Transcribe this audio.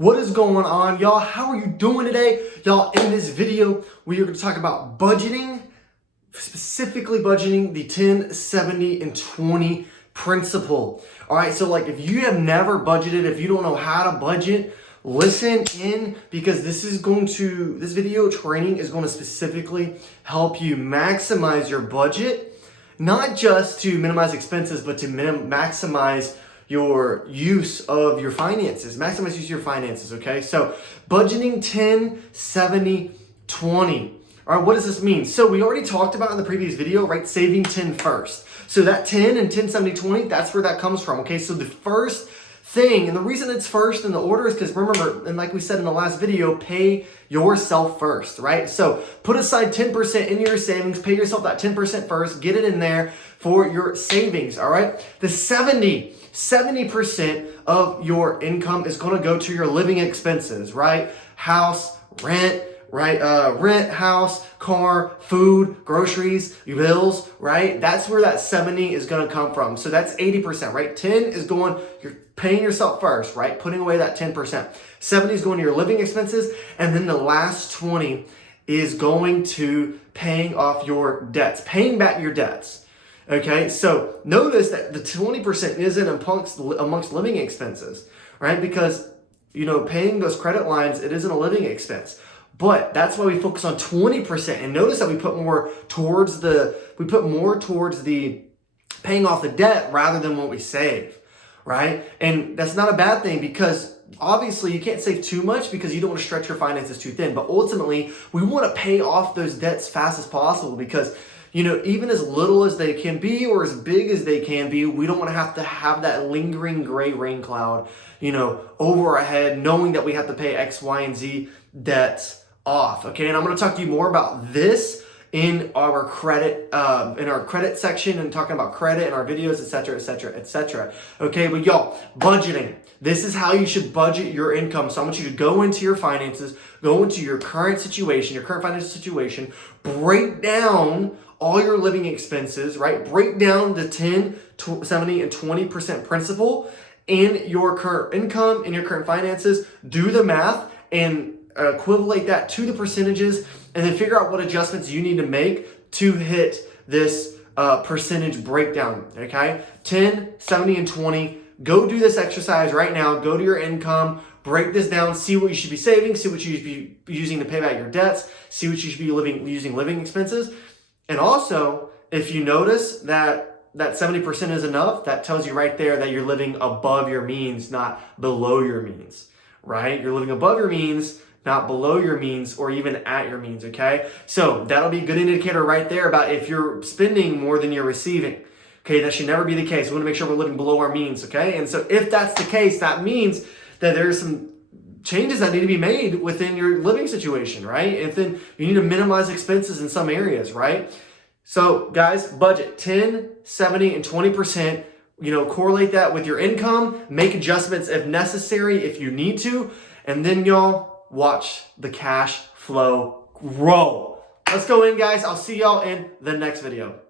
What is going on, y'all? How are you doing today? Y'all, in this video, we are going to talk about budgeting, specifically budgeting the 10, 70, and 20 principle. All right, so like if you have never budgeted, if you don't know how to budget, listen in because this video training is going to specifically help you maximize your budget, not just to minimize expenses, but to maximize your use of your finances, maximize use of your finances, okay? So budgeting 10, 70, 20. All right, what does this mean? So we already talked about in the previous video, right? Saving 10 first. So that 10 and 10, 70, 20, that's where that comes from, okay? So the first thing, and the reason it's first in the order is because remember, and like we said in the last video, pay yourself first, right? So put aside 10% in your savings, pay yourself that 10% first, get it in there for your savings, all right? The 70% of your income is going to go to your living expenses, right? House, rent, right? Rent, house, car, food, groceries, bills, right? That's where that 70 is going to come from. So that's 80%, right? 10 is going, you're paying yourself first, right? Putting away that 10%. 70 is going to your living expenses. And then the last 20 is going to paying off your debts, paying back your debts. Okay, so notice that the 20% isn't amongst living expenses, right? Because, you know, paying those credit lines, it isn't a living expense. But that's why we focus on 20%. And notice that we put more towards the paying off the debt rather than what we save, right? And that's not a bad thing because obviously you can't save too much because you don't want to stretch your finances too thin. But ultimately, we want to pay off those debts fast as possible because, you know, even as little as they can be or as big as they can be, we don't want to have that lingering gray rain cloud, you know, over our head, knowing that we have to pay X, Y, and Z debts off. Okay, and I'm going to talk to you more about this in our credit section and talking about credit in our videos, etc., etc., etc. Okay, but y'all, budgeting. This is how you should budget your income. So I want you to go into your finances, go into your current situation, your current financial situation, break down all your living expenses, right? Break down the 10, 70, and 20% principle in your current income, in your current finances. Do the math and equivalent that to the percentages and then figure out what adjustments you need to make to hit this percentage breakdown, okay? 10, 70, and 20. Go do this exercise right now. Go to your income, break this down, see what you should be saving, see what you should be using to pay back your debts, see what you should be using living expenses. And also, if you notice that 70% is enough, that tells you right there that you're living above your means, not below your means, right? You're living above your means, not below your means or even at your means, okay? So that'll be a good indicator right there about if you're spending more than you're receiving. Okay, that should never be the case. We want to make sure we're living below our means, okay? And so if that's the case, that means that there's some changes that need to be made within your living situation, right? And then you need to minimize expenses in some areas, right? So guys, budget 10, 70, and 20%, you know, correlate that with your income, make adjustments if necessary, if you need to, and then y'all watch the cash flow grow. Let's go in, guys. I'll see y'all in the next video.